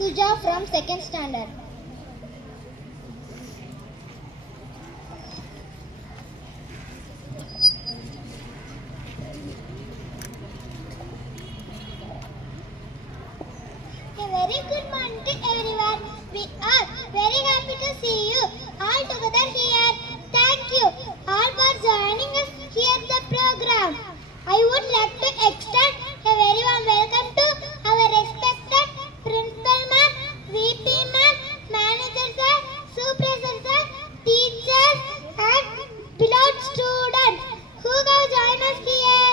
Suja from 2nd standard. A very good morning to everyone. We are very happy to see you all together here. Thank you all for joining us here at the program. I would like to extend a very warm welcome to our respected principal ma'am, VP ma'am, manager sir, supervisor sir, teachers and beloved students who have joined us here.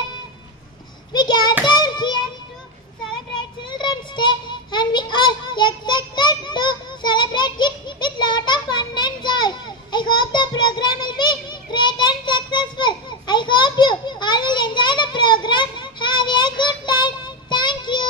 We gather here to celebrate Children's Day and we are excited to celebrate it with lot of fun and joy. I hope the program will be great and successful. I hope you all will enjoy the program. Have a good time. Thank you.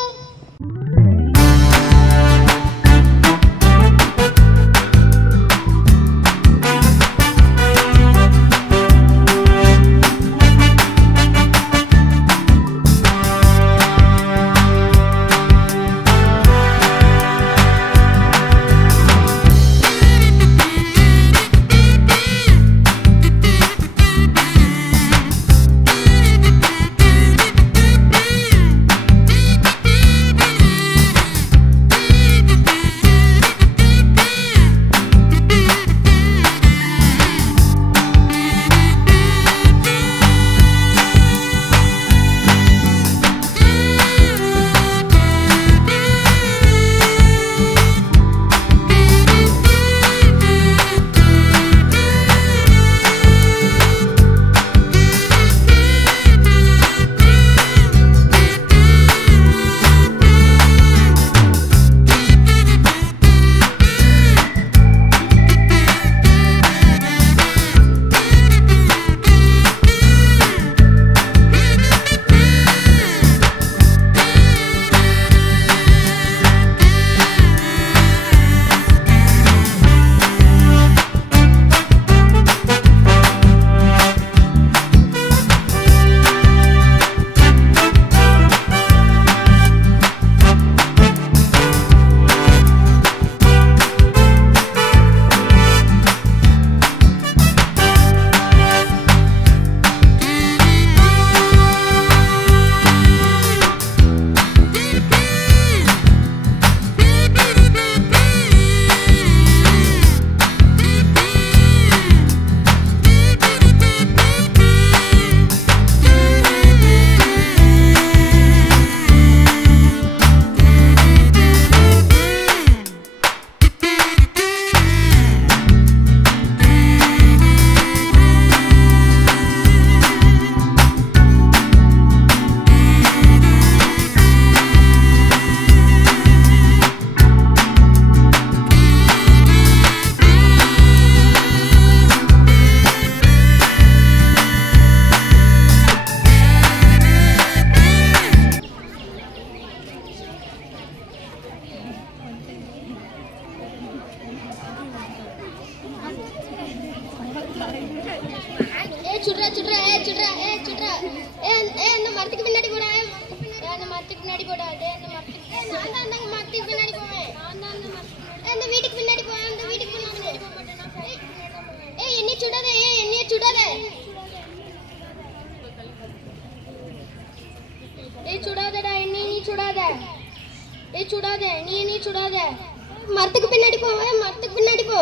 மரத்துக்கு பின்னாடி போவேன், மரத்துக்கு பின்னாடி போ.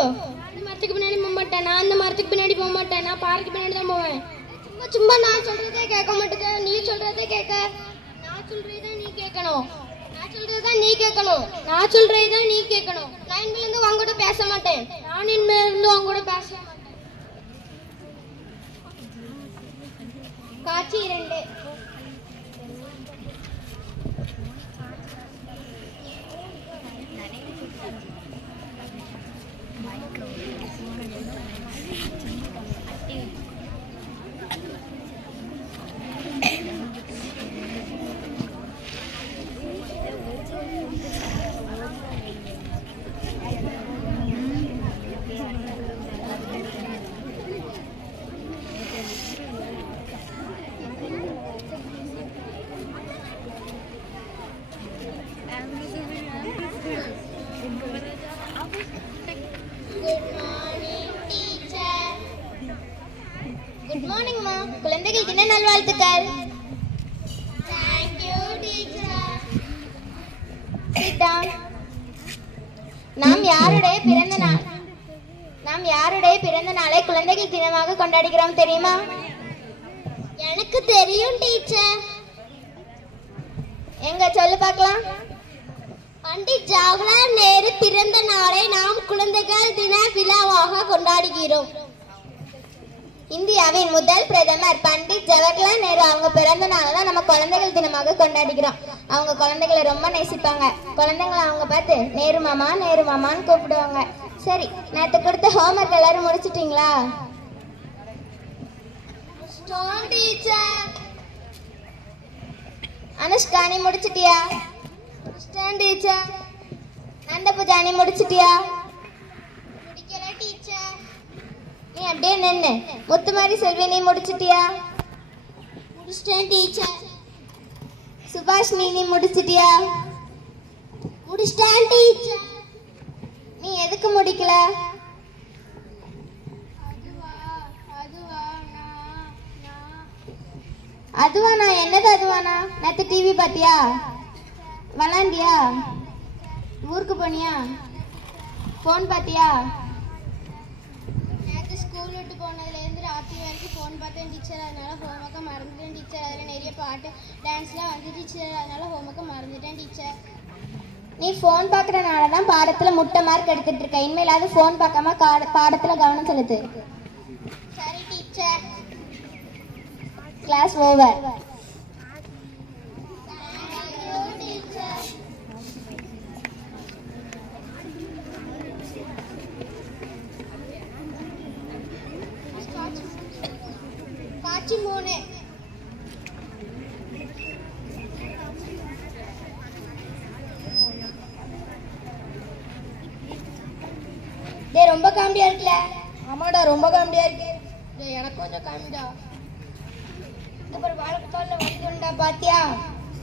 மரத்துக்கு பின்னாடி போக மாட்டேன், நான் அந்த மரத்துக்கு பின்னாடி போக மாட்டேன், நான் பாறைக்கு பின்னாடி தான் போவேன். சும்மா சும்மா நான் சொல்றதே கேட்க மாட்டேங்க, நீ சொல்றதே கேட்க. நான் சொல்றதுதான் நீ கேட்கணும், நான் சொல்றதுதான் நீ கேட்கணும், நான் சொல்றதுதான் நீ கேட்கணும். நான் இனிமேல இருந்து உங்க கூட பேச மாட்டேன், நான் இனிமேல இருந்து உங்க கூட பேச மாட்டேன். காட்சி 2. நல்வாழ்த்துக்கள். Thank you teacher. Sit down. நாம் யாருடைய பிறந்த நாளை குழந்தைகள் தினமாக கொண்டாடுகிறோம் தெரியுமா? எனக்கு தெரியும் டீச்சர். எங்க சொல்லு பார்க்கலாம். பண்டிட் ஜவஹர்லால் நேரு பிறந்த நாளை நாம் குழந்தைகள் தின விழாவாக கொண்டாடுகிறோம். இந்தியாவின் முதல் பிரதமர் பண்டிட் ஜவஹர்லால் நேரு அவங்க பிறந்த நாளை தான் நம்ம குழந்தைகள் தினமாக கொண்டாடுகிறோம். அவங்க குழந்தைகளை ரொம்ப நேசிப்பாங்க. குழந்தைங்களை அவங்க பார்த்து நேரு மாமா நேரு மாமான்னு கூப்பிடுவாங்க. சரி, நேற்று கொடுத்த ஹோம்ஒர்க் எல்லாரும் முடிச்சிட்டீங்களா? அனுஷ்கா நீ முடிச்சிட்டியா? டீச்சர். நந்த பூஜா நீ முடிச்சிட்டியா? முடிக்கல டீச்சர். நீ அப்படியே நின்னு. முத்துமாரி செல்வி நீ முடிச்சிட்டியா? முடிச்சிட்டேன் டீச்சர். சுபாஷ் நீ முடிச்சிட்டியா? முடிச்சிட்டேன் டீச்சர். நீ எதுக்கு முடிக்கல? அதுவானா? என்னது அதுவானா? நேத்து டிவி பாத்தியா? விளாண்டியா? ஊருக்கு போனியா? போன் பாத்தியா? நேற்று ஸ்கூல் விட்டு போனதுலேருந்து ராத்திரி வரைக்கும் ஃபோன் பார்த்தேன் டீச்சர். அதனால ஹோம்ஒர்க்கை மறந்துட்டேன் டீச்சர். அதில் நிறைய பாட்டு டான்ஸ்லாம் வந்து டீச்சர். அதனால ஹோம்ஒர்க்கை மறந்துட்டேன் டீச்சர். நீ ஃபோன் பார்க்குறனால தான் பாடத்தில் முட்டை மார்க் எடுத்துட்டு இருக்க. இனிமேலாவது ஃபோன் பார்க்காம பாடத்தில் கவனம் செலுத்து. சரி டீச்சர். Class over. காட்சி 3. ரொம்ப காமெடியா இருக்குல்ல? ஆமாடா, ரொம்ப காமெடியா இருக்கு. எனக்கு கொஞ்சம் காமெடியா. அப்புறம் வாழைப்பழம் வலிக்குண்டா பாத்தியா?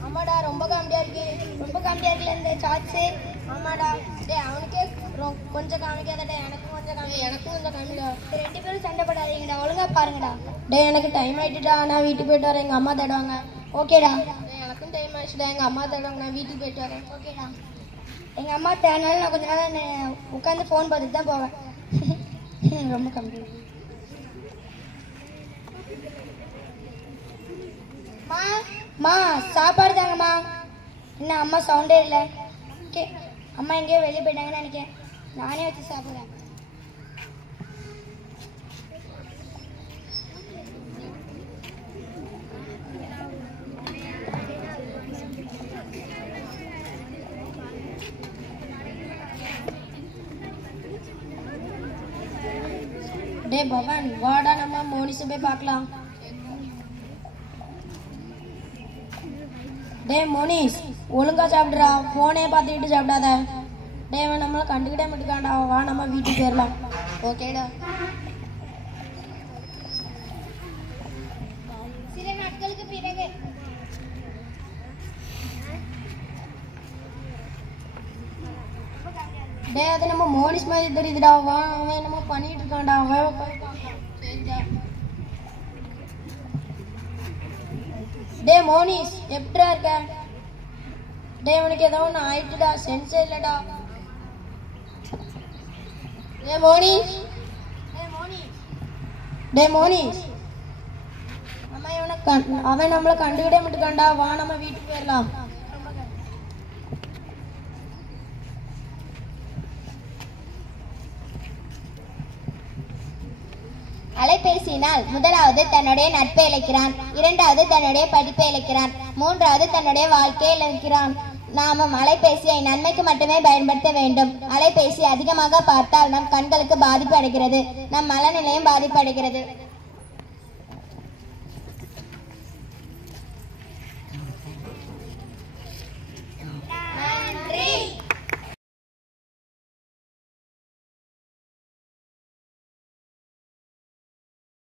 ஆமாடா, ரொம்ப காமெடியா இருக்கு. ரொம்ப காமெடியா இருக்குல்ல இந்த சாட்ஸு? ஆமாடா. அவனுக்கே கொஞ்சம் காமிக்காதடா. எனக்கும் கொஞ்சம் காமிடா. ரெண்டு பேரும் சண்டை போடாதீங்கடா. ஒழுங்கா பாருங்கடா. எனக்கு டைம் ஆயிட்டுடா. நான் வீட்டுக்கு போயிட்டு வரேன். எங்க அம்மா தேடுவாங்க. ஓகேடா. எனக்கும் டைம் ஆயிடுச்சுடா. எங்க அம்மா தேடுவாங்க. நான் வீட்டுக்கு போயிட்டு வரேன். ஓகேடா. எங்க அம்மா தேடினாலும் நான் கொஞ்ச நேரம் உட்காந்து ஃபோன் பார்த்துட்டு தான் போவேன். ரொம்ப கம்மி. மா சாப்பாடு தாங்கம்மா. என்ன அம்மா சவுண்டே இல்லை? ஓகே, அம்மா எங்கேயோ வெளியே போயிட்டாங்கன்னு நினைக்கிறேன். நானே வச்சு சாப்பிட்றேன். டே பவன், வாடா நம்ம மோனிஸை போய் பார்க்கலாம். டே மோனிஸ், ஒழுங்கா சாப்பிடுறா. ஃபோனே பார்த்துக்கிட்டு சாப்பிடாத. டே நம்மளை கண்டுக்கிட்டே மட்டுக்காண்டா. வா நம்ம வீட்டுக்கு போயிடலாம். ஓகேடா. சில நாட்களுக்கு பிறகு டே அது நம்ம மோனிஸ் மாதிரி தெரியுதுடா. வா, அவன் நம்ம பண்ணிட்டு இருக்கான்டா. டே மோனிஸ், எப்படிடா இருக்க? டே உனக்கு ஏதோ ஒன்று ஆயிட்டுடா. சென்ஸே இல்லடா. டே மோனிஸ், டே மோனிஸ், அவன் நம்மளை கண்டுக்கிட்டே மட்டுக்காண்டா. வா நம்ம வீட்டுக்கு போயிடலாம். அலைபேசியினால் முதலாவது தன்னுடைய நட்பை இழக்கிறான், இரண்டாவது தன்னுடைய படிப்பை இழக்கிறான், மூன்றாவது தன்னுடைய வாழ்க்கையை இழக்கிறான். நாமும் அலைபேசியை நன்மைக்கு மட்டுமே பயன்படுத்த வேண்டும். அலைபேசி அதிகமாக பார்த்தால் நம் கண்களுக்கு பாதிப்பு அடைகிறது, நம் மனநிலையும் பாதிப்பு அடைகிறது.